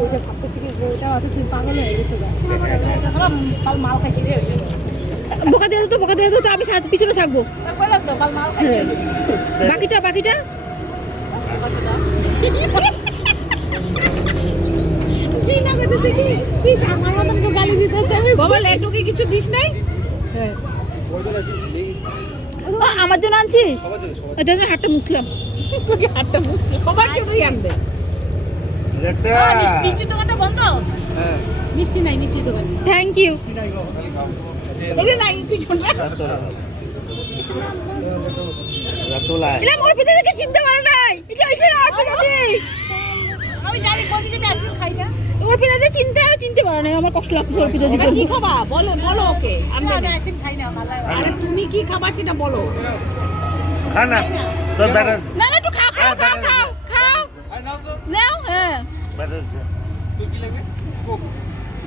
ওইটা ভাবতেছি কি ওইটা অথচ পাগল হয়ে গেছে মাল খাইছি রে বোকা দিয়ে তো আমি পিছনে থাকবো বাকিটা কিছু দিস নাই আমার জন্য আনছিস হাটটা মুসলাম আনবে মিষ্টি দোকানটা বন্ধ মিষ্টি নাই মিষ্টি দোকান থ্যাংক ইউ চিনতে পারে নাই চিনতে পারো না আমার কষ্ট লাগছে অর্পিতা দিদি কি খাবা বলো ওকে আরে তুমি কি খাবা সেটা বলো খানা তোর বেটা না একটু খাও নাও হ্যাঁ বেটা তুই কি লাগবে কোক